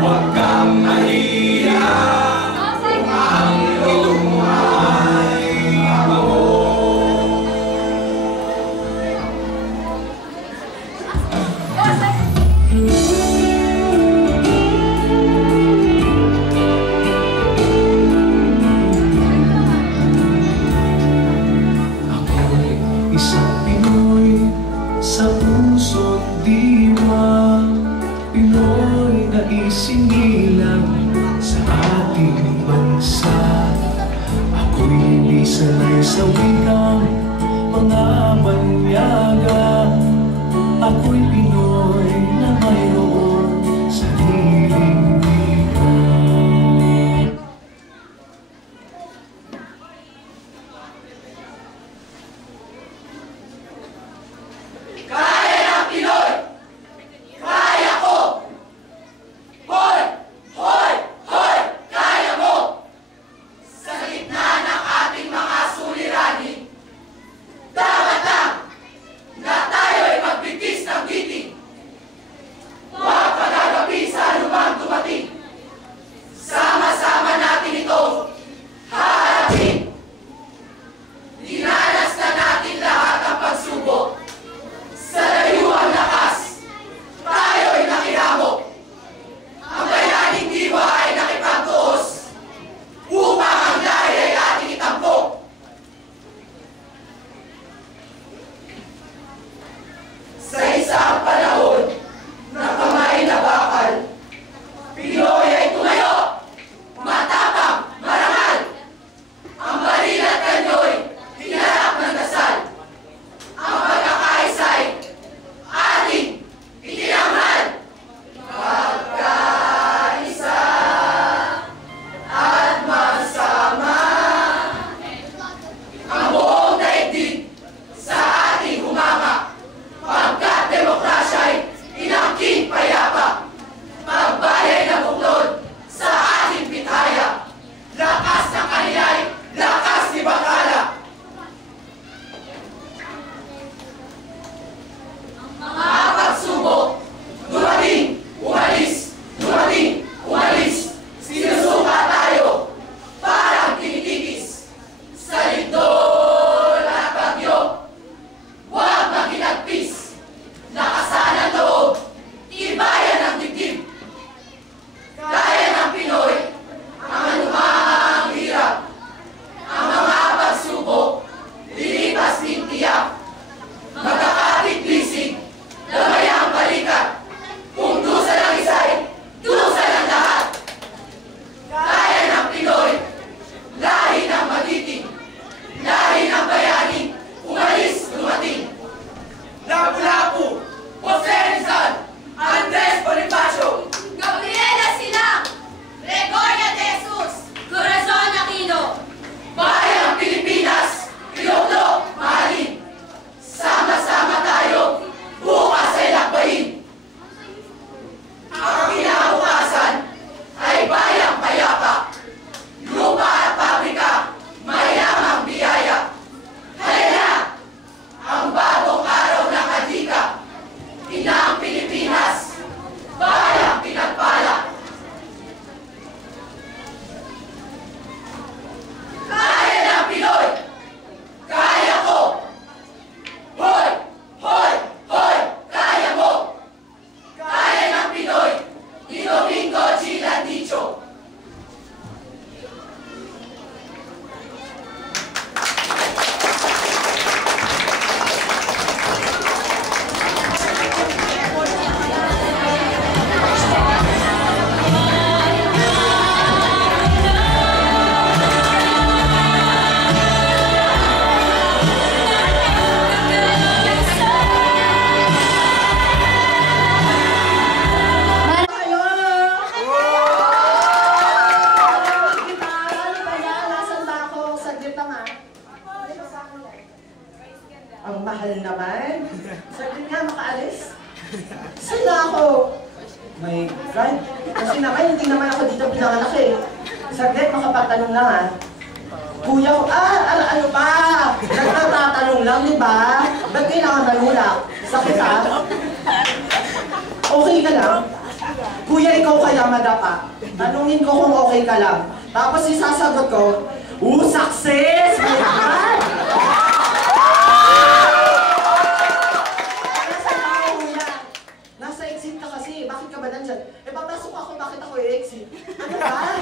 Huwag kang mahiya, ang ilong ay mabango. Ako'y isang Pinoy sa puso't diwa, Pinoy na isinilang sa ating bansa. Ako'y hindi sanay sa wikang mga banyaga. Ako'y Pinoy na mayroon sariling wika. Kaya ng Pinoy! Kaya ko! Hoy! Hoy! Hoy! Kaya mo! Sa gitna ng ating mga suliranin, dapat lang na tayo'y magbigtis ng biting. Huwag pagagabi sa lumang dumating. Sama-sama natin ito haharapin. Dinanas na natin lahat ang pagsubok. Sa layuang lakas, tayo'y nakiramok. Ang bayaning diwa ay nakipagtuos upang ang lahi ay ating itampok. Sa isang panahon na kamay na bakal, Pinoy ay tumayo, matapang, marangal. Ang baril at kanyo'y hinarap ng dasal. Ang pagkakaisa'y ating itinamhal. Magkaisa at masama, ang buong daigdig sa ating humama. Pagkat demokrasya'y inangking payapa, pagbayay na buklod sa ating pitaya. Lakas ng kanila'y lakas ni Bacala. Mga pagsubok, dumating, umalis, dumating, umalis. Sinusuka tayo, parang tinitigis. Sa lindol at bagyo, huwag maginagpis. Lakasan ang loob, tibayan ang dibdib. Kaya ng Pinoy ang anumang hirap. Ang mga pagsubok, lilipas din tiyak. Magkakapit-bisig, lamayang balikat. Kung dusa ng isa'y, dusa ng lahat. Kaya ng Pinoy, lahi ng magiting, lahi ng bayaning, umalis, dumating. Lapu-Lapu, Jose Rizal, Andres Bonifacio, Gabriela Silang, Gregoria de Jesus, Corazon Aquino, Bayang Pilipinas, Iloclo, mahalin. Sama-sama tayo, bukas ay lakbayin. Ang kinabukasan ay bayang payapa. Lupa at pabrika, mayamang biyaya. Halina, ang bagong araw ng kadika. Inang Pilipinas, bayang pinagpala. Kaya ng Pinoy! Kaya ko! Hoy! Hoy! Hoy! Kaya mo! Kaya ng Pinoy! Ni Domingo G. Landicho. Ang mahal naman. Saglit nga makaalis. Sila ako. My God. Kasi naman, hindi naman ako dito pinanganak eh. Saglit, makapagtanong lang ha. Kuya ko, ano ba? Nagtatanong lang, di ba? Ba't kailangan manulak? Sakit ha? Okay ka lang? Kuya, ikaw kaya madapa? Tanungin ko kung okay ka lang. Tapos isasagot ko, success! My God! Nasa exit ka kasi. Bakit ka ba nandyan? Eh, papasok ako. Bakit ako i-exit? Ano ba?